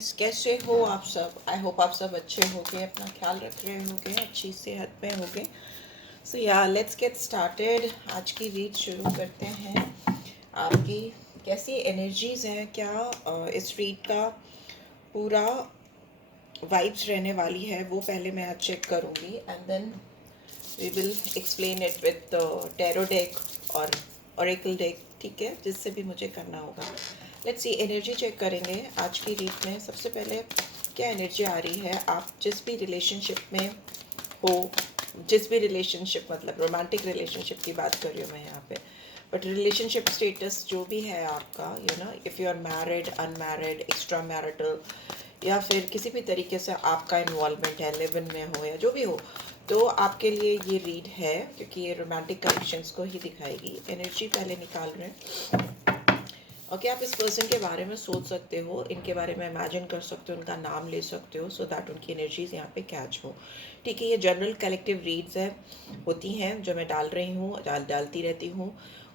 कैसे हो आप सब? आई होप आप सब अच्छे होगे, अपना ख्याल रख रहे होगे, अच्छी सेहत में होगे। सो या लेट्स गेट स्टार्टेड। आज की रीड शुरू करते हैं। आपकी कैसी एनर्जीज हैं, क्या इस रीड का पूरा वाइब्स रहने वाली है, वो पहले मैं आज चेक करूँगी and then we will explain it with tarot deck और ओरेकल डेक, ठीक है, जिससे भी मुझे करना होगा। लेट्स सी, एनर्जी चेक करेंगे आज की रीड में। सबसे पहले क्या एनर्जी आ रही है, आप जिस भी रिलेशनशिप में हो, जिस भी रिलेशनशिप मतलब रोमांटिक रिलेशनशिप की बात कर रही हूँ मैं यहाँ पे, बट रिलेशनशिप स्टेटस जो भी है आपका, you know, if you are married, unmarried, extra marital, या फिर किसी भी तरीके से आपका इन्वॉल्वमेंट है, लिव इन में हो या जो भी हो, तो आपके लिए ये रीड है, क्योंकि ये रोमांटिक कनेक्शंस को ही दिखाएगी। एनर्जी पहले निकाल रहे हैं। ओके, आप इस पर्सन के बारे में सोच सकते हो, इनके बारे में इमेजिन कर सकते हो, उनका नाम ले सकते हो, सो दैट उनकी एनर्जीज यहाँ पे कैच हो। ठीक है, ये जनरल कलेक्टिव रीड्स है होती हैं जो मैं डाल रही हूँ, डालती रहती हूँ,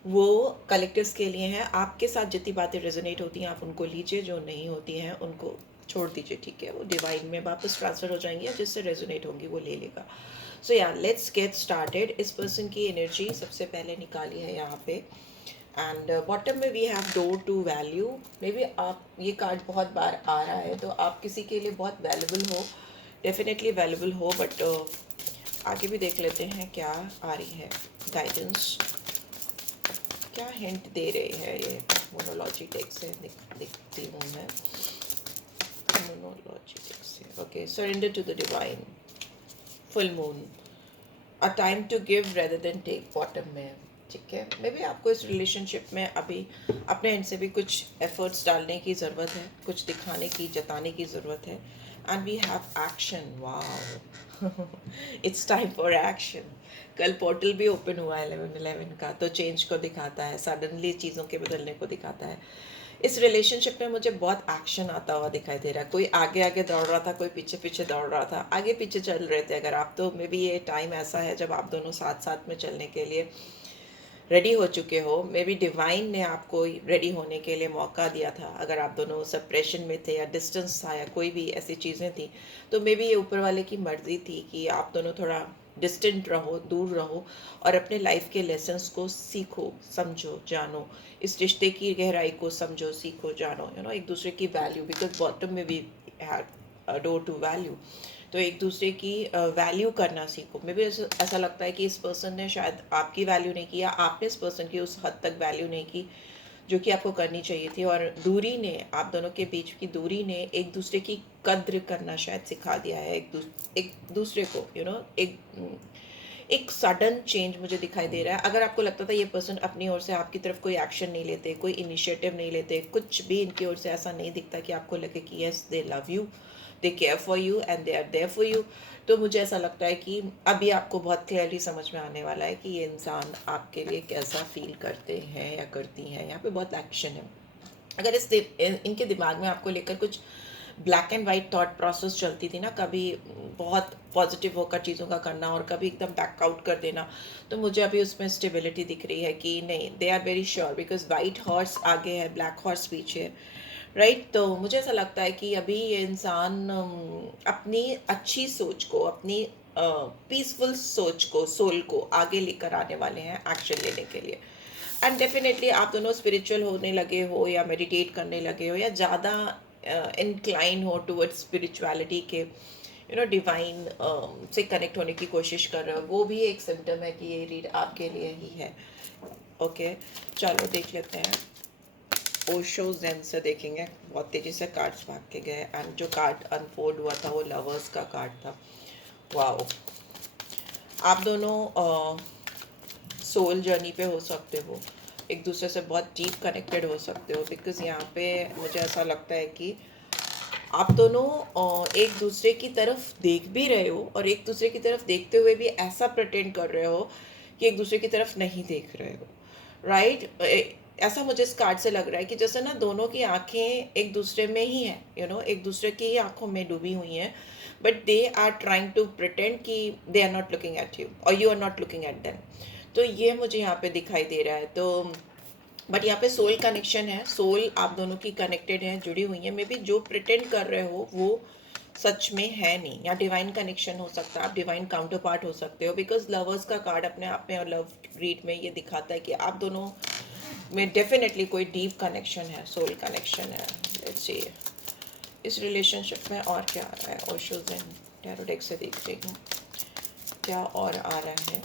वो कलेक्टिव्स के लिए हैं। आपके साथ जितनी बातें रेजोनेट होती हैं आप उनको लीजिए, जो नहीं होती हैं उनको छोड़ दीजिए, ठीक है, वो डिवाइन में वापस ट्रांसफ़र हो जाएंगी, या जिससे रेजोनेट होंगी वो ले लेगा। सो या लेट्स गेट स्टार्टेड। इस पर्सन की एनर्जी सबसे पहले निकाली है यहाँ पे, एंड बॉटम में we have door to value. May B आप, ये कार्ड बहुत बार आ रहा है तो आप किसी के लिए बहुत वैल्यूबल हो, डेफिनेटली वैल्यूबल हो, बट आगे भी देख लेते हैं क्या आ रही है गाइडेंस, क्या हिंट दे रहे हैं ये। मोनोलॉजी टेक से दिखती हूँ मैं, मोनोलॉजी टेक से। Okay, surrender to the divine, full moon, a time to give rather than take, bottom में, ठीक है। मे बी आपको इस रिलेशनशिप में अभी अपने एंड से भी कुछ एफर्ट्स डालने की ज़रूरत है, कुछ दिखाने की, जताने की ज़रूरत है। And we have action, wow, it's time for action. कल पोर्टल भी ओपन हुआ है 11/11 का, तो चेंज को दिखाता है, सडनली चीज़ों के बदलने को दिखाता है। इस रिलेशनशिप में मुझे बहुत एक्शन आता हुआ दिखाई दे रहा है। कोई आगे आगे दौड़ रहा था, कोई पीछे पीछे दौड़ रहा था, आगे पीछे चल रहे थे अगर आप, तो मे बी ये टाइम ऐसा है जब आप दोनों साथ साथ में चलने के लिए रेडी हो चुके हो। मे बी डिवाइन ने आपको रेडी होने के लिए मौका दिया था। अगर आप दोनों सेपरेशन में थे या डिस्टेंस था या कोई भी ऐसी चीज़ें थी, तो मे बी ये ऊपर वाले की मर्जी थी कि आप दोनों थोड़ा डिस्टेंट रहो, दूर रहो, और अपने लाइफ के लेसन्स को सीखो, समझो, जानो, इस रिश्ते की गहराई को समझो, सीखो, जानो, यू नो, एक दूसरे की वैल्यू, बिकॉज बॉटम में भी हैव डोर टू वैल्यू, तो एक दूसरे की वैल्यू करना सीखो। मे भी ऐसा लगता है कि इस पर्सन ने शायद आपकी वैल्यू नहीं की, या आपने इस पर्सन की उस हद तक वैल्यू नहीं की जो कि आपको करनी चाहिए थी, और दूरी ने, आप दोनों के बीच की दूरी ने एक दूसरे की कद्र करना शायद सिखा दिया है, एक दूसरे को, यू नो, एक सडन चेंज मुझे दिखाई दे रहा है। अगर आपको लगता था ये पर्सन अपनी ओर से आपकी तरफ कोई एक्शन नहीं लेते, कोई इनिशिएटिव नहीं लेते, कुछ भी इनकी ओर से ऐसा नहीं दिखता कि आपको लगे कि yes they love you, they care for you and they are there for you, तो मुझे ऐसा लगता है कि अभी आपको बहुत क्लियरली समझ में आने वाला है कि ये इंसान आपके लिए कैसा फील करते हैं या करती हैं। यहाँ पे बहुत एक्शन है। अगर इनके दिमाग में आपको लेकर कुछ black and white thought process चलती थी ना, कभी बहुत पॉजिटिव होकर चीज़ों का करना और कभी एकदम बैकआउट कर देना, तो मुझे अभी उसमें स्टेबिलिटी दिख रही है कि नहीं, they are very sure, because white horse आगे है, ब्लैक हॉर्स पीछे है, राइट। तो मुझे ऐसा लगता है कि अभी ये इंसान अपनी अच्छी सोच को, अपनी पीसफुल सोच को, सोल को आगे लेकर आने वाले हैं एक्शन लेने के लिए। एंड डेफिनेटली आप दोनों स्पिरिचुअल होने लगे हो, या मेडिटेट करने लगे हो, या ज़्यादा इंक्लाइन हो टुवर्ड्स स्पिरिचुअलिटी के, यू नो, डिवाइन से कनेक्ट होने की कोशिश कर रहे हो, वो भी एक सिम्टम है कि ये रीड आपके लिए ही है। ओके, चलो देख लेते हैं। ओशो ज़ेन से देखेंगे, बहुत तेज़ी से कार्ड्स भाग के गए, एंड जो कार्ड अनफोल्ड हुआ था वो लवर्स का कार्ड था। वाओ, आप दोनों सोल जर्नी पे हो सकते हो, एक दूसरे से बहुत डीप कनेक्टेड हो सकते हो, बिकॉज यहाँ पे मुझे ऐसा लगता है कि आप दोनों एक दूसरे की तरफ देख भी रहे हो, और एक दूसरे की तरफ देखते हुए भी ऐसा प्रिटेंड कर रहे हो कि एक दूसरे की तरफ नहीं देख रहे हो, राइट। ऐसा मुझे इस कार्ड से लग रहा है कि जैसे ना दोनों की आंखें एक दूसरे में ही हैं, यू नो, एक दूसरे की ही आंखों में डूबी हुई हैं, but they are trying to pretend कि they are not looking at you और you are not looking at them. तो ये मुझे यहाँ पे दिखाई दे रहा है। तो बट यहाँ पे सोल कनेक्शन है, सोल आप दोनों की कनेक्टेड है, जुड़ी हुई है। मे बी जो प्रिटेंड कर रहे हो वो सच में है नहीं, या डिवाइन कनेक्शन हो सकता है, आप डिवाइन काउंटर पार्ट हो सकते हो, बिकॉज लवर्स का कार्ड अपने आप में और लव रीड में ये दिखाता है कि आप दोनों में डेफिनेटली कोई डीप कनेक्शन है, सोल कनेक्शन है। लेट्स सी इस रिलेशनशिप में और क्या आ रहा है। ओशोज एंड टैरो डेक से देख रही हूँ क्या और आ रहा है,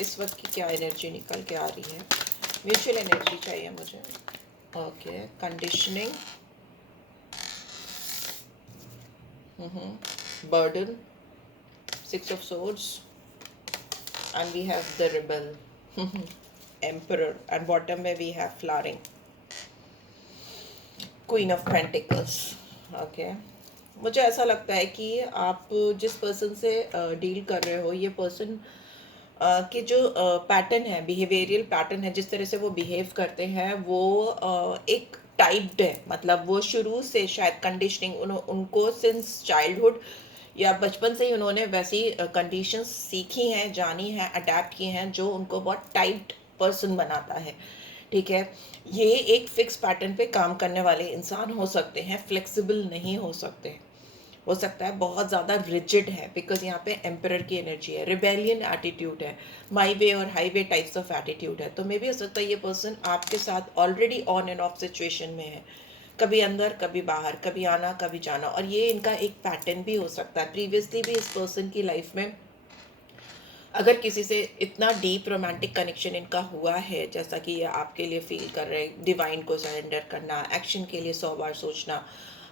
इस वक्त की क्या एनर्जी निकल के आ रही है। म्यूचुअल एनर्जी चाहिए मुझे। Okay, conditioning, burden, six of swords, and we have the rebel, emperor, and bottom में we have flowering, queen of pentacles. okay, मुझे ऐसा लगता है कि आप जिस पर्सन से डील कर रहे हो, ये पर्सन के जो पैटर्न है, बिहेवियरल पैटर्न है, जिस तरह से वो बिहेव करते हैं, वो एक टाइप्ड है। मतलब वो शुरू से शायद कंडीशनिंग उनको सिंस चाइल्डहुड या बचपन से ही उन्होंने वैसी कंडीशंस सीखी हैं, जानी हैं, अडेप्ट की हैं, जो उनको बहुत टाइप्ड पर्सन बनाता है। ठीक है, ये एक फिक्स पैटर्न पे काम करने वाले इंसान हो सकते हैं, फ्लेक्सिबल नहीं हो सकते। हो सकता है बहुत ज़्यादा रिजिड है, बिकॉज यहाँ पे एम्परर की एनर्जी है, रिबेलियन एटीट्यूड है, माई वे और हाईवे टाइप्स ऑफ एटीट्यूड है। तो मे भी हो सकता है ये पर्सन आपके साथ already on end of situation में है, कभी अंदर कभी बाहर, कभी आना कभी जाना, और ये इनका एक पैटर्न भी हो सकता है। प्रीवियसली भी इस पर्सन की लाइफ में अगर किसी से इतना डीप रोमांटिक कनेक्शन इनका हुआ है, जैसा कि ये आपके लिए फील कर रहे हैं, डिवाइन को सरेंडर करना, एक्शन के लिए 100 बार सोचना,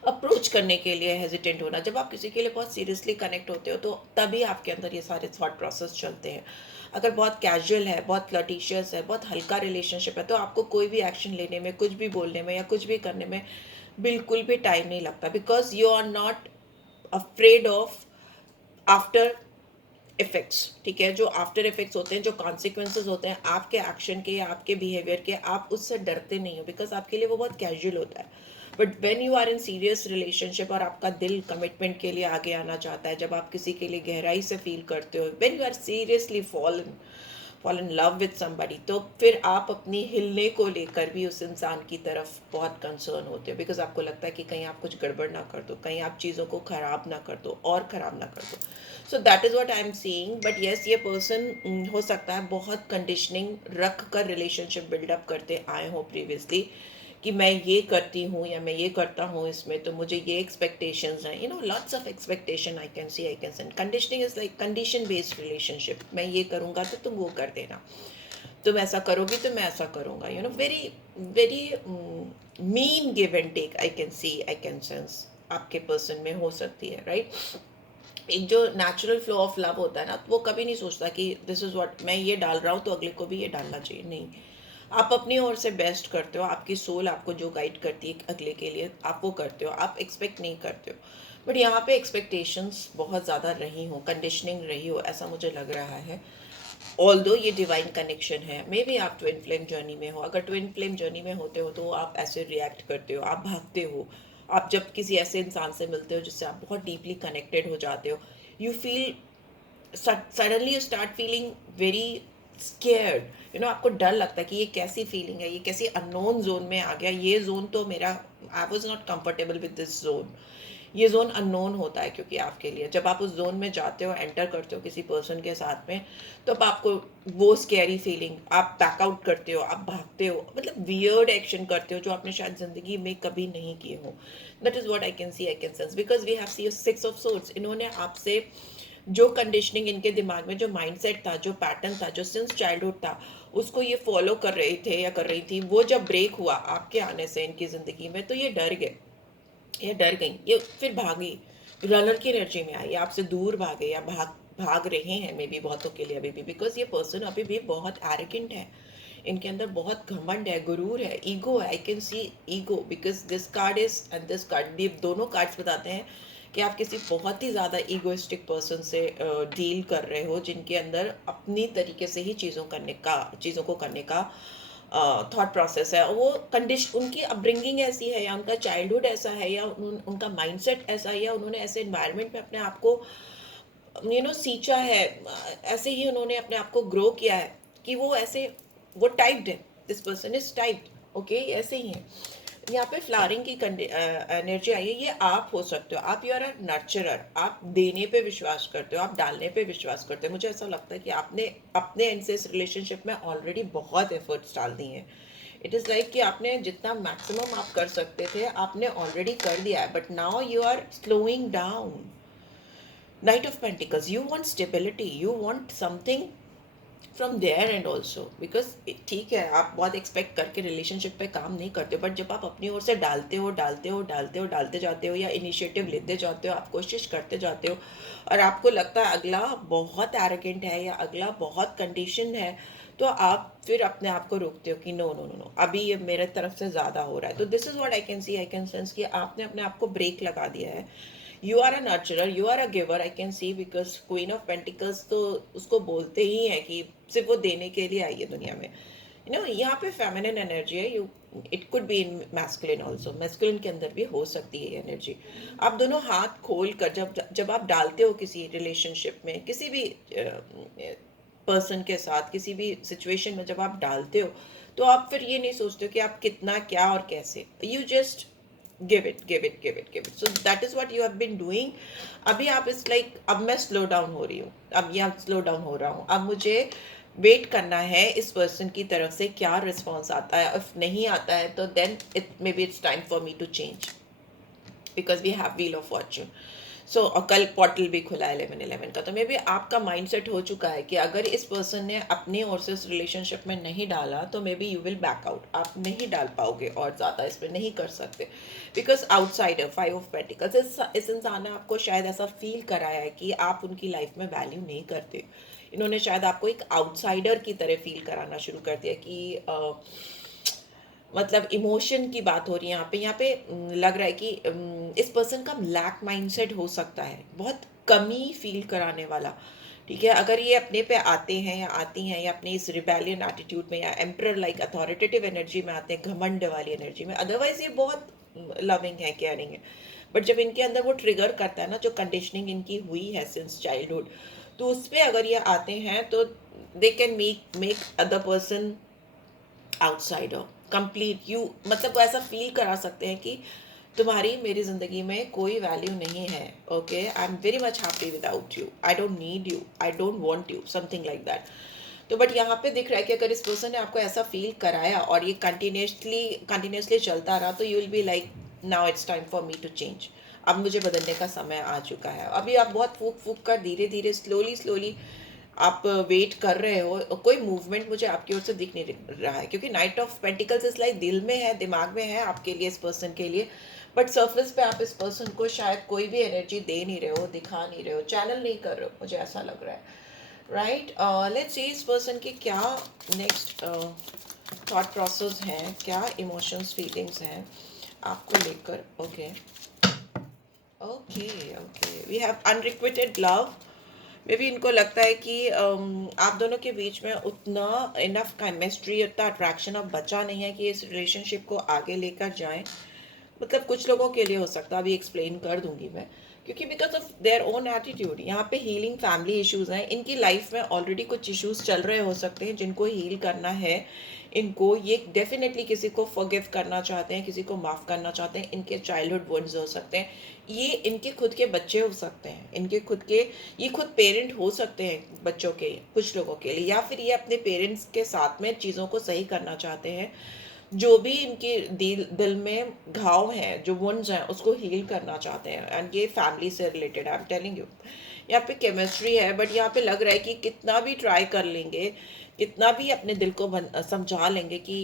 अप्रोच करने के लिए हेजिटेंट होना, जब आप किसी के लिए बहुत सीरियसली कनेक्ट होते हो तो तभी आपके अंदर ये सारे थॉट प्रोसेस चलते हैं। अगर बहुत कैजुअल है, बहुत फ्लर्टिशियस है, बहुत हल्का रिलेशनशिप है, तो आपको कोई भी एक्शन लेने में, कुछ भी बोलने में या कुछ भी करने में बिल्कुल भी टाइम नहीं लगता, because you are not afraid of after effects. ठीक है, जो आफ्टर इफेक्ट्स होते हैं, जो कॉन्सिक्वेंसेज होते हैं आपके एक्शन के या आपके बिहेवियर के, आप उससे डरते नहीं हो, बिकॉज आपके लिए वो बहुत कैजुअल होता है। But when you are in serious relationship और आपका दिल कमिटमेंट के लिए आगे आना चाहता है, जब आप किसी के लिए गहराई से फील करते हो, when you are seriously fall in love with somebody, तो फिर आप अपनी हिलने को लेकर भी उस इंसान की तरफ बहुत कंसर्न होते हो, बिकॉज आपको लगता है कि कहीं आप कुछ गड़बड़ ना कर दो, कहीं आप चीज़ों को ख़राब ना कर दो और ख़राब ना कर दो। So that is what I am seeing. But yes, ये पर्सन हो सकता है बहुत कंडीशनिंग रख कर रिलेशनशिप बिल्डअप करते आए हों प्रीवियसली, कि मैं ये करती हूँ या मैं ये करता हूँ इसमें, तो मुझे ये एक्सपेक्टेशंस हैं, lots of expectation I can see, I can send. Conditioning is like condition based relationship, मैं ये करूँगा तो तुम वो कर देना, तुम ऐसा करोगी तो मैं ऐसा करूँगा, very very mean give and take, I can see, I can sense आपके पर्सन में हो सकती है, राइट। एक जो नेचुरल फ्लो ऑफ लव होता है ना, तो वो कभी नहीं सोचता कि दिस इज़ व्हाट मैं ये डाल रहा हूँ तो अगले को भी ये डालना चाहिए, नहीं। आप अपनी ओर से बेस्ट करते हो, आपकी सोल आपको जो गाइड करती है अगले के लिए, आप वो करते हो, आप एक्सपेक्ट नहीं करते हो। बट यहाँ पे एक्सपेक्टेशंस बहुत ज़्यादा रही हो, कंडीशनिंग रही हो, ऐसा मुझे लग रहा है। ऑल्दो ये डिवाइन कनेक्शन है, मे बी आप ट्विन फ्लेम जर्नी में हो। अगर ट्विन फ्लेम जर्नी में होते हो तो आप ऐसे रिएक्ट करते हो, आप भागते हो। आप जब किसी ऐसे इंसान से मिलते हो जिससे आप बहुत डीपली कनेक्टेड हो जाते हो, you feel, suddenly you start feeling very scared, आपको डर लगता है कि ये कैसी फीलिंग है, ये कैसी अननोन जोन में आ गया, ये जोन तो मेरा, I was not comfortable with this zone. ये जोन अननोन होता है, क्योंकि आपके लिए जब आप उस जोन में जाते हो, एंटर करते हो किसी पर्सन के साथ में, तो अब आपको वो स्कैरी फीलिंग, आप बैकआउट करते हो, आप भागते हो, मतलब वियर्ड एक्शन करते हो जो आपने शायद जिंदगी में कभी नहीं किए हो। That is what I can see, I can sense, because we have see 6 of swords. इन्होंने आपसे जो कंडीशनिंग, इनके दिमाग में जो माइंडसेट था, जो पैटर्न था, जो सिंस चाइल्डहुड था, उसको ये फॉलो कर रहे थे या कर रही थी, वो जब ब्रेक हुआ आपके आने से इनकी ज़िंदगी में, तो ये डर गए, ये डर गई, ये फिर भागी, रनर की एनर्जी में आई, आपसे दूर भागे या भाग भाग रहे हैं मे बी बहुतों के लिए अभी भी, बिकॉज ये पर्सन अभी भी बहुत एरोगेंट है, इनके अंदर बहुत घमंड है, गुरूर है, ईगो है, आई can C ego, because this card is and this card, ये दोनों कार्ड्स बताते हैं कि आप किसी बहुत ही ज़्यादा ईगोइस्टिक पर्सन से डील कर रहे हो, जिनके अंदर अपनी तरीके से ही चीज़ों को करने का थॉट प्रोसेस है। वो कंडीशन, उनकी अपब्रिंगिंग ऐसी है, या उनका चाइल्डहुड ऐसा है, या उनका माइंडसेट ऐसा है, या उन्होंने ऐसे इन्वायरमेंट में अपने आप को सींचा है, ऐसे ही उन्होंने अपने आप को ग्रो किया है कि वो ऐसे, वो टाइप्ड है, this person is typed, okay, ऐसे ही है। यहाँ पे फ्लावरिंग की एनर्जी आई है, ये आप हो सकते हो, आप यू आर अ नर्चरर, आप देने पे विश्वास करते हो, आप डालने पे विश्वास करते हो। मुझे ऐसा लगता है कि आपने अपने एंड से इस रिलेशनशिप में ऑलरेडी बहुत एफर्ट्स डाल दिए हैं। इट इज़ लाइक कि आपने जितना मैक्सिमम आप कर सकते थे आपने ऑलरेडी कर दिया है, but now you are slowing down. Knight of pentacles, you want stability, you want something from there and also, because ठीक है आप बहुत एक्सपेक्ट करके रिलेशनशिप पे काम नहीं करते हो, बट जब आप अपनी ओर से डालते जाते हो या इनिशिएटिव लेते जाते हो, आप कोशिश करते जाते हो, और आपको लगता है अगला बहुत एरोगेंट है या अगला बहुत कंडीशन है, तो आप फिर अपने आप को रोकते हो कि नो नो नो नो, अभी ये मेरे तरफ से ज़्यादा हो रहा है। तो this is what I can see, I can sense कि आपने अपने आप को ब्रेक लगा दिया है। You are a nurturer, you are a giver, I can see, because queen of pentacles तो उसको बोलते ही हैं कि सिर्फ वो देने के लिए आई है दुनिया में। यू नो, यहाँ पे फेमिनिन एनर्जी है, you, it could be in masculine also, masculine के अंदर भी हो सकती है ये एनर्जी। आप दोनों हाथ खोल कर जब जब आप डालते हो किसी रिलेशनशिप में, किसी भी पर्सन के साथ, किसी भी सिचुएशन में जब आप डालते हो, तो आप फिर ये नहीं सोचते हो कि आप कितना, क्या और कैसे, you just give it, give it, give it, give it. So that is what you have been doing. अभी आप इस लाइक, अब मैं स्लो डाउन हो रही हूँ, अब यहाँ स्लो डाउन हो रहा हूँ, अब मुझे वेट करना है इस पर्सन की तरफ से क्या रिस्पॉन्स आता है। इफ नहीं आता है तो then it may be it's time for me to change, because we have wheel of fortune. So और कल पोर्टल भी खुला है 11/11 का, तो मे बी आपका माइंडसेट हो चुका है कि अगर इस पर्सन ने अपनी ओर से उस रिलेशनशिप में नहीं डाला तो may be you will back out, आप नहीं डाल पाओगे और ज़्यादा इसमें नहीं कर सकते, बिकॉज आउटसाइडर, 5 ऑफ पेंटिकल्स, इस इंसान ने आपको शायद ऐसा फील कराया है कि आप उनकी लाइफ में वैल्यू नहीं करते। इन्होंने शायद आपको एक आउटसाइडर की तरह फील कराना शुरू कर दिया कि मतलब इमोशन की बात हो रही है यहाँ पे लग रहा है कि इस पर्सन का लैक माइंडसेट हो सकता है, बहुत कमी फील कराने वाला। ठीक है, अगर ये अपने पे आते हैं या आती हैं या अपने इस रिबेलियन एटीट्यूड में या एम्परर लाइक अथॉरिटेटिव एनर्जी में आते हैं, घमंड वाली एनर्जी में, अदरवाइज ये बहुत लविंग है, केयरिंग है, बट जब इनके अंदर वो ट्रिगर करता है ना, जो कंडीशनिंग इनकी हुई है सिंस चाइल्डहुड, तो उस पर अगर ये आते हैं तो they can make other person outsider complete you, मतलब वो ऐसा फील करा सकते हैं कि तुम्हारी मेरी ज़िंदगी में कोई वैल्यू नहीं है, okay, I am very much happy without you, I don't need you, I don't want you, something like that. तो बट यहाँ पे दिख रहा है कि अगर इस पर्सन ने आपको ऐसा फील कराया और ये कंटिन्यूसली चलता रहा, तो you will be like now it's time for me to change, अब मुझे बदलने का समय आ चुका है। अभी आप बहुत फूक फूक कर धीरे धीरे स्लोली आप वेट कर रहे हो, कोई मूवमेंट मुझे आपकी ओर से दिख नहीं रहा है, क्योंकि नाइट ऑफ पेंटिकल्स इस लाइक दिल में है, दिमाग में है आपके लिए, इस पर्सन के लिए, बट सरफेस पे आप इस पर्सन को शायद कोई भी एनर्जी दे नहीं रहे हो, दिखा नहीं रहे हो, चैनल नहीं कर रहे हो, मुझे ऐसा लग रहा है। राइट, लेट्स सी इस पर्सन की क्या नेक्स्ट थॉट प्रोसेस हैं, क्या इमोशंस फीलिंग्स हैं आपको लेकर। Okay okay okay, we have unrequited love. Maybe इनको लगता है कि आप दोनों के बीच में उतना इनफ केमिस्ट्री, उतना अट्रैक्शन अब बचा नहीं है कि इस रिलेशनशिप को आगे लेकर जाएं। मतलब कुछ लोगों के लिए हो सकता है, अभी एक्सप्लेन कर दूंगी मैं, क्योंकि because of their own attitude यहाँ पे हीलिंग फैमिली इश्यूज हैं, इनकी लाइफ में ऑलरेडी कुछ इश्यूज चल रहे हो सकते हैं जिनको हील करना है इनको। ये डेफिनेटली किसी को फॉरगिव करना चाहते हैं, किसी को माफ़ करना चाहते हैं, इनके चाइल्डहुड वुंड्स हो सकते हैं, ये इनके खुद के बच्चे हो सकते हैं, इनके खुद के, ये खुद पेरेंट हो सकते हैं बच्चों के कुछ लोगों के लिए, या फिर ये अपने पेरेंट्स के साथ में चीज़ों को सही करना चाहते हैं, जो भी इनके दिल में घाव हैं, जो वुंड्स हैं, उसको हील करना चाहते हैं, एंड ये फैमिली से related I am telling you. यहाँ पे केमिस्ट्री है, बट यहाँ पे लग रहा है कि कितना भी ट्राई कर लेंगे, कितना भी अपने दिल को समझा लेंगे कि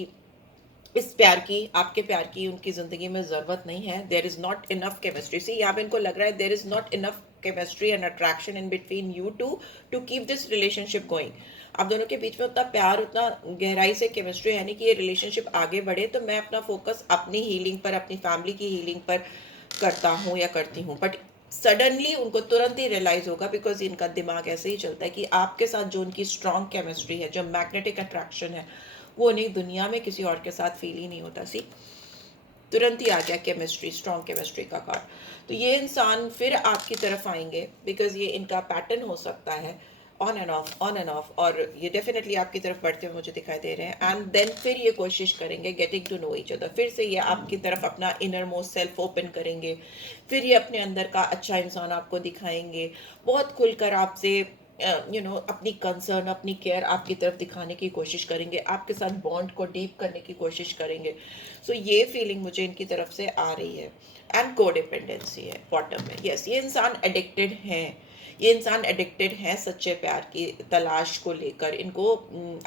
इस प्यार की, आपके प्यार की उनकी ज़िंदगी में ज़रूरत नहीं है, there is not enough chemistry. See यहाँ पे इनको लग रहा है there is not enough chemistry and attraction in between you to keep this relationship going. आप दोनों के बीच में उतना प्यार, उतना गहराई से केमिस्ट्री है नहीं कि ये रिलेशनशिप आगे बढ़े, तो मैं अपना फोकस अपनी हीलिंग पर, अपनी फैमिली की हीलिंग पर करता हूँ या करती हूँ। बट सडनली उनको तुरंत ही रियलाइज होगा, बिकॉज इनका दिमाग ऐसे ही चलता है कि आपके साथ जो उनकी स्ट्रॉन्ग केमिस्ट्री है, जो मैग्नेटिक अट्रैक्शन है, वो उन्हें दुनिया में किसी और के साथ फील ही नहीं होता। सी तुरंत ही आ गया केमिस्ट्री, स्ट्रॉन्ग केमिस्ट्री का कार्ड। तो ये इंसान फिर आपकी तरफ आएंगे, बिकॉज ये इनका पैटर्न हो सकता है। On end of on end of, और ये डेफिनेटली आपकी तरफ बढ़ते हुए मुझे दिखाई दे रहे हैं। एंड देन फिर ये कोशिश करेंगे getting to know each other, फिर से ये आपकी तरफ अपना इनर मोस्ट सेल्फ ओपन करेंगे, फिर ये अपने अंदर का अच्छा इंसान आपको दिखाएंगे, बहुत खुलकर आपसे अपनी कंसर्न, अपनी केयर आपकी तरफ दिखाने की कोशिश करेंगे, आपके साथ बॉन्ड को डीप करने की कोशिश करेंगे। सो ये फीलिंग मुझे इनकी तरफ से आ रही है। एंड कोडिपेंडेंसी है बॉटम में। यस, ये इंसान एडिक्टेड हैं, ये इंसान एडिक्टेड है सच्चे प्यार की तलाश को लेकर। इनको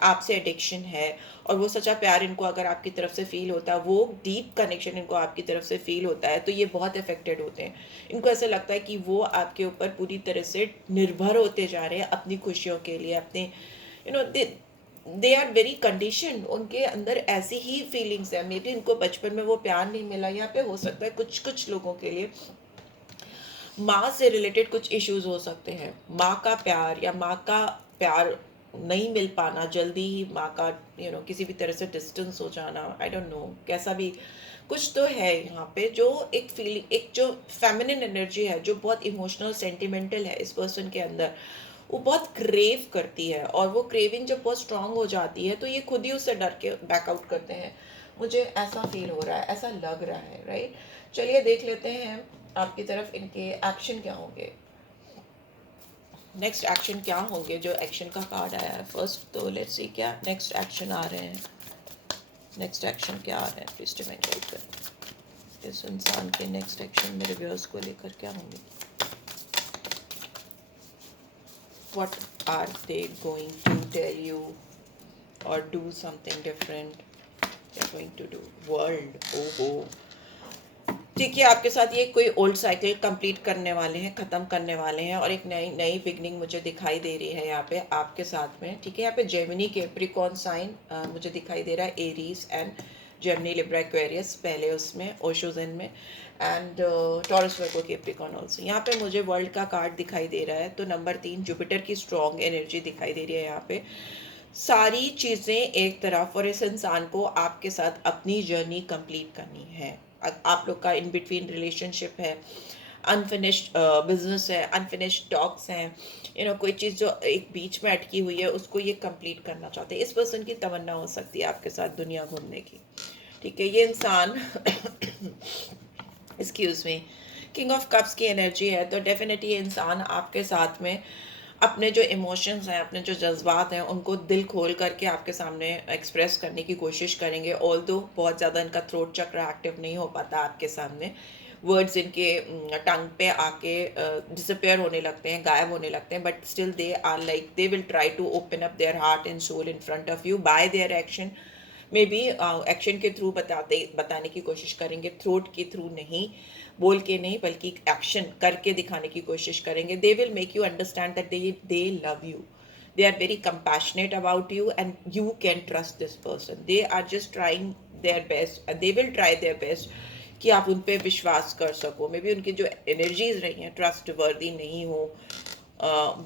आपसे एडिक्शन है, और वो सच्चा प्यार इनको अगर आपकी तरफ से फील होता है, वो डीप कनेक्शन इनको आपकी तरफ से फील होता है, तो ये बहुत अफेक्टेड होते हैं। इनको ऐसा लगता है कि वो आपके ऊपर पूरी तरह से निर्भर होते जा रहे हैं अपनी खुशियों के लिए, अपने दे आर वेरी कंडीशन, उनके अंदर ऐसी ही फीलिंग्स है। मे बी इनको बचपन में वो प्यार नहीं मिला, यहाँ पे हो सकता है कुछ कुछ लोगों के लिए माँ से रिलेटेड कुछ इश्यूज हो सकते हैं। माँ का प्यार या माँ का प्यार नहीं मिल पाना, जल्दी ही माँ का किसी भी तरह से डिस्टेंस हो जाना, आई डोंट नो कैसा भी कुछ तो है यहाँ पे, जो एक फीलिंग, एक जो फेमिनिन एनर्जी है जो बहुत इमोशनल सेंटिमेंटल है इस पर्सन के अंदर, वो बहुत क्रेव करती है। और वो क्रेविंग जब बहुत स्ट्रांग हो जाती है तो ये खुद ही उससे डर के बैकआउट करते हैं। मुझे ऐसा फील हो रहा है, ऐसा लग रहा है, राइट। चलिए देख लेते हैं आपकी तरफ इनके एक्शन क्या होंगे, नेक्स्ट एक्शन क्या होंगे। जो एक्शन का कार्ड आया है फर्स्ट, तो लेट्स सी क्या नेक्स्ट एक्शन आ रहे हैं। नेक्स्ट एक्शन क्या आ रहे हैं, प्लीज डिवाइन गाइड करें। इस इंसान के नेक्स्ट एक्शन मेरे व्यूअर्स को लेकर क्या होंगे। What are they going to tell you or do something different? They're going to do world, oh ठीक है, आपके साथ ये कोई ओल्ड साइकिल कंप्लीट करने वाले हैं, ख़त्म करने वाले हैं, और एक नई नई बिगनिंग मुझे दिखाई दे रही है यहाँ पे आपके साथ में। ठीक है, यहाँ पे जेमिनी कैप्रिकॉर्न साइन मुझे दिखाई दे रहा है, Aries and Gemini Libra Aquarius पहले उसमें ओशोजन में, and Taurus Virgo Capricorn also. यहाँ पे मुझे वर्ल्ड का कार्ड दिखाई दे रहा है, तो नंबर 3 जुपिटर की स्ट्रॉन्ग एनर्जी दिखाई दे रही है यहाँ पे। सारी चीज़ें एक तरफ, और इस इंसान को आपके साथ अपनी जर्नी कंप्लीट करनी है। आप लोग का इन बिटवीन रिलेशनशिप है, अनफिनिश्ड बिजनेस है, अनफिनिश्ड टॉक्स हैं, कोई चीज़ जो एक बीच में अटकी हुई है उसको ये कंप्लीट करना चाहते हैं। इस पर्सन की तमन्ना हो सकती है आपके साथ दुनिया घूमने की। ठीक है, ये इंसान excuse me, king of cups की एनर्जी है, तो डेफिनेटली ये इंसान आपके साथ में अपने जो इमोशंस हैं, अपने जो जज्बात हैं, उनको दिल खोल करके आपके सामने एक्सप्रेस करने की कोशिश करेंगे। ऑल्दो बहुत ज़्यादा इनका थ्रोट चक्र एक्टिव नहीं हो पाता आपके सामने, वर्ड्स इनके टंग पे आके डिसअपेयर होने लगते हैं, गायब होने लगते हैं, but still they are like they will try to open up their heart and soul in front of you by their action. Maybe action के थ्रू बताने की कोशिश करेंगे, थ्रोट के थ्रू नहीं, बोल के नहीं, बल्कि एक्शन करके दिखाने की कोशिश करेंगे। दे will make you understand that they love you, they are very compassionate about you, and you can trust this person. They are just trying their best, and they will try their best कि आप उन पे विश्वास कर सको। May be उनकी जो energies रही हैं ट्रस्ट वर्दी नहीं हो,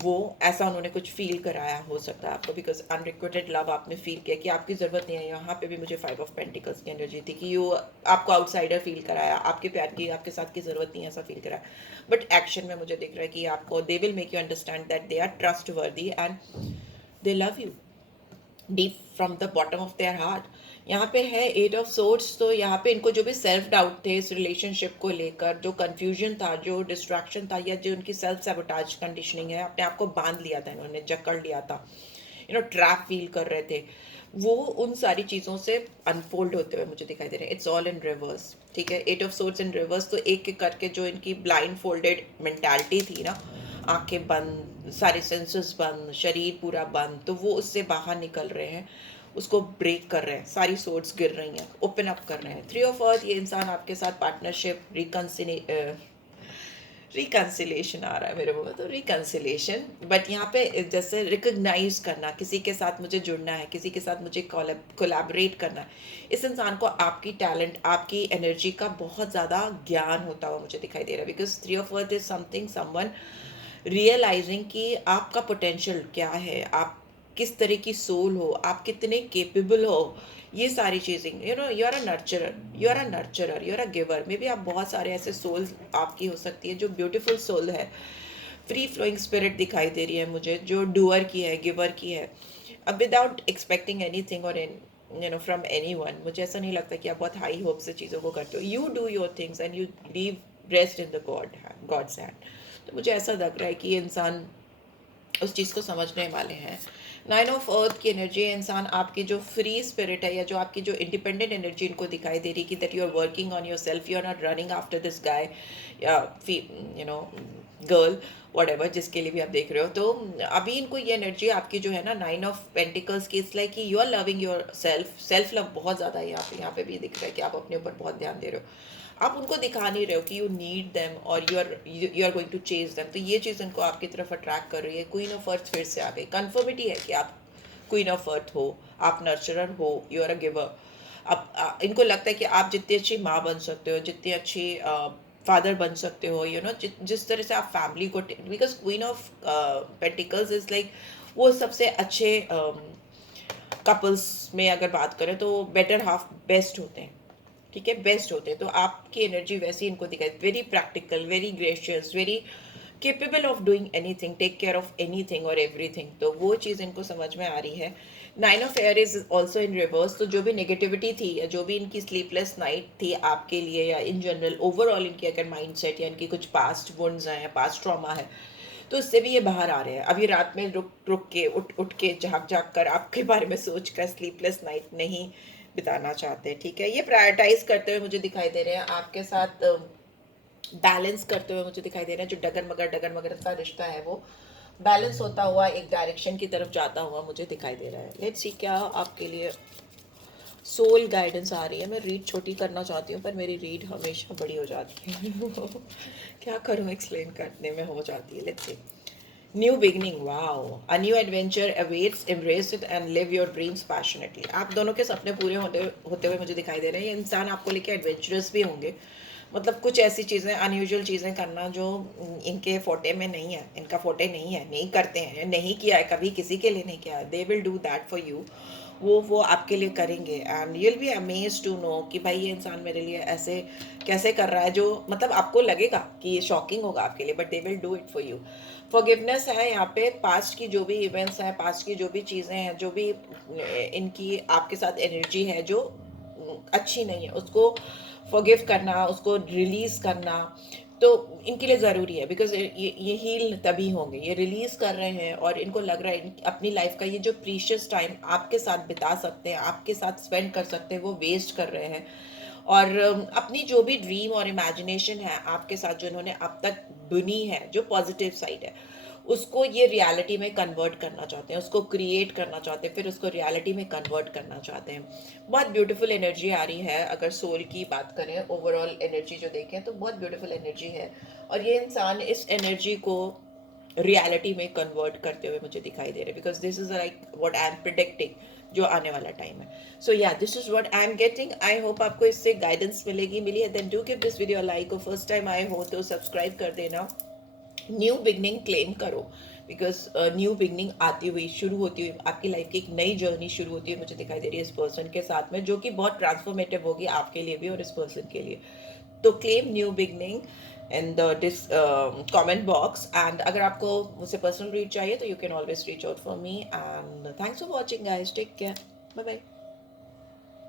वो ऐसा उन्होंने कुछ फील कराया हो सकता है आपको, बिकॉज अनरिक्वेटेड लव आपने फील किया कि आपकी ज़रूरत नहीं है। यहाँ पे भी मुझे 5 ऑफ पेंटिकल्स की एनर्जी थी कि यू आपको आउटसाइडर फील कराया, आपके प्यार की आपके साथ की ज़रूरत नहीं है ऐसा फील कराया। बट एक्शन में मुझे दिख रहा है कि आपको they will make you understand that they are trustworthy and they love you deep from the bottom of their heart. यहाँ पे है 8 ऑफ सोर्ड्स, तो यहाँ पे इनको जो भी सेल्फ डाउट थे इस रिलेशनशिप को लेकर, जो कंफ्यूजन था, जो डिस्ट्रैक्शन था, या जो उनकी सेल्फ सैबोटाज कंडीशनिंग है, अपने आप को बांध लिया था इन्होंने, जकड़ लिया था, ट्रैप फील कर रहे थे, वो उन सारी चीज़ों से अनफोल्ड होते हुए मुझे दिखाई दे रहे हैं। It's all in reverse. ठीक है, 8 ऑफ सोर्ड्स इन रिवर्स, तो एक एक करके जो इनकी ब्लाइंड फोल्डेड मेंटालिटी थी ना, आंखें बंद, सारे सेंसेस बंद, शरीर पूरा बंद, तो वो उससे बाहर निकल रहे हैं, उसको ब्रेक कर रहे हैं, सारी सोर्ड्स गिर रही हैं, ओपन अप कर रहे हैं। 3 ऑफ अर्थ, ये इंसान आपके साथ पार्टनरशिप, रिकन्सिलेशन आ रहा है मेरे मुंह में, तो रिकन्सिलेशन, बट यहाँ पे जैसे रिकग्नाइज करना, किसी के साथ मुझे जुड़ना है, किसी के साथ मुझे कोलैबोरेट करना है। इस इंसान को आपकी टैलेंट, आपकी एनर्जी का बहुत ज़्यादा ज्ञान होता हुआ मुझे दिखाई दे रहा है, because 3 of earth is something, someone realizing कि आपका पोटेंशियल क्या है, आप किस तरह की सोल हो, आप कितने केपेबल हो, ये सारी चीज़ें, you are a nurturer, you are a nurturer, you are a giver. May be आप बहुत सारे ऐसे सोल आपकी हो सकती है जो ब्यूटीफुल सोल है, फ्री फ्लोइंग स्पिरिट दिखाई दे रही है मुझे, जो डूअर की है, गिवर की है, अब विदाउट एक्सपेक्टिंग एनीथिंग और फ्रॉम एनीवन। मुझे ऐसा नहीं लगता कि आप बहुत हाई होप से चीज़ों को करते हो। You do your things and you leave rest in the gods hand. तो मुझे ऐसा लग रहा है कि ये इंसान उस चीज़ को समझने वाले हैं। 9 ऑफ अर्थ की एनर्जी है, इंसान आपकी जो फ्री स्पिरिट है या जो आपकी जो इंडिपेंडेंट एनर्जी इनको दिखाई दे रही है कि that you are working on yourself, you are not running after this guy या गर्ल, वट एवर, जिसके लिए भी आप देख रहे हो। तो अभी इनको ये एनर्जी आपकी जो है ना 9 ऑफ पेंटिकल्स की, इट्स लाइक कि you are loving yourself. Self love बहुत ज़्यादा है यहाँ पे भी दिख रहा है कि आप अपने ऊपर बहुत ध्यान दे रहे हो। आप उनको दिखा नहीं रहे हो कि यू नीड देम और you are going to chase them. तो ये चीज़ इनको आपकी तरफ अट्रैक्ट कर रही है। क्वीन ऑफ अर्थ फिर से आ गई, कन्फर्मिटी है कि आप क्वीन ऑफ अर्थ हो, आप नर्चरर हो, यू आर अ गिवर। अब इनको लगता है कि आप जितनी अच्छी माँ बन सकते हो, जितनी अच्छी फादर बन सकते हो, जिस तरह से आप फैमिली को, because queen of pentacles is like वो सबसे अच्छे कपल्स में अगर बात करें तो बेटर हाफ बेस्ट होते हैं, ठीक है, बेस्ट होते हैं। तो आपकी एनर्जी वैसी इनको दिखाई, very practical, very gracious, very capable of doing anything, take care of anything और एवरीथिंग। तो वो चीज़ इनको समझ में आ रही है। 9 of air is also in reverse. तो जो भी नेगेटिविटी थी या जो भी इनकी स्लीपलेस नाइट थी आपके लिए, या इन जनरल ओवरऑल इनकी अगर माइंड सेट या इनकी कुछ पास्ट वुंड्स हैं या पास्ट ट्रॉमा है, तो उससे भी ये बाहर आ रहे हैं। अभी रात में रुक रुक के, उठ उठ के, झाँक झाँक कर, आपके बारे में सोच कर स्लीपलेस नाइट नहीं बिताना चाहते, ठीक है। ये प्रायोरिटाइज करते हुए मुझे दिखाई दे रहे हैं आपके साथ, बैलेंस करते हुए मुझे दिखाई दे रहा है। जो डगर मगर सा रिश्ता है वो बैलेंस होता हुआ एक डायरेक्शन की तरफ जाता हुआ मुझे दिखाई दे रहा है। लेट्स सी क्या आपके लिए सोल गाइडेंस आ रही है। मैं रीड छोटी करना चाहती हूँ पर मेरी रीड हमेशा बड़ी हो जाती है क्या करूँ, एक्सप्लेन करने में हो जाती है। Let's see. New beginning, wow, a new adventure awaits, embrace it and live your dreams passionately. आप दोनों के सपने पूरे होते हुए मुझे दिखाई दे रहे हैं। ये इंसान आपको लेके एडवेंचरस भी होंगे, मतलब कुछ ऐसी चीज़ें, अनयूजुअल चीज़ें करना जो इनके फोटे में नहीं है, इनका फोटे नहीं है, नहीं करते हैं, नहीं किया है कभी, किसी के लिए नहीं किया है। They will do that for you. वो आपके लिए करेंगे and you will be amazed to know कि भाई ये इंसान मेरे लिए ऐसे कैसे कर रहा है, जो मतलब आपको लगेगा कि ये शॉकिंग होगा आपके लिए, but they will do it for you. Forgiveness है यहाँ पे। पास्ट की जो भी इवेंट्स हैं, पास्ट की जो भी चीज़ें हैं, जो भी इनकी आपके साथ एनर्जी है जो अच्छी नहीं है, उसको फॉरगिव करना, उसको रिलीज़ करना, तो इनके लिए ज़रूरी है। बिकॉज ये हील तभी होंगे, ये रिलीज़ कर रहे हैं और इनको लग रहा है अपनी लाइफ का ये जो प्रीशियस टाइम आपके साथ बिता सकते हैं, आपके साथ स्पेंड कर सकते हैं, वो वेस्ट कर रहे हैं। और अपनी जो भी ड्रीम और इमेजिनेशन है आपके साथ, जो इन्होंने अब तक बुनी है, जो पॉजिटिव साइड है, उसको ये रियलिटी में कन्वर्ट करना चाहते हैं, उसको क्रिएट करना चाहते हैं, फिर उसको रियलिटी में कन्वर्ट करना चाहते हैं। बहुत ब्यूटीफुल एनर्जी आ रही है। अगर सोल की बात करें, ओवरऑल एनर्जी जो देखें तो बहुत ब्यूटीफुल एनर्जी है। और ये इंसान इस एनर्जी को रियलिटी में कन्वर्ट करते हुए मुझे दिखाई दे रहे हैं, because this is like what I am predicting जो आने वाला टाइम है। So yeah, this is what I am getting. I hope आपको इससे गाइडेंस मिली है। Then do give this video like, और फर्स्ट टाइम आए हो तो सब्सक्राइब कर देना। न्यू बिगनिंग क्लेम करो, बिकॉज न्यू बिगनिंग आती हुई, शुरू होती हुई आपकी लाइफ की एक नई जर्नी शुरू होती है मुझे दिखाई दे रही है इस पर्सन के साथ में, जो कि बहुत ट्रांसफॉर्मेटिव होगी आपके लिए भी और इस पर्सन के लिए। तो claim new beginning in the comment box. And अगर आपको मुझसे पर्सनल रीच चाहिए तो you can always reach out for me. And thanks for watching guys, take care, bye bye.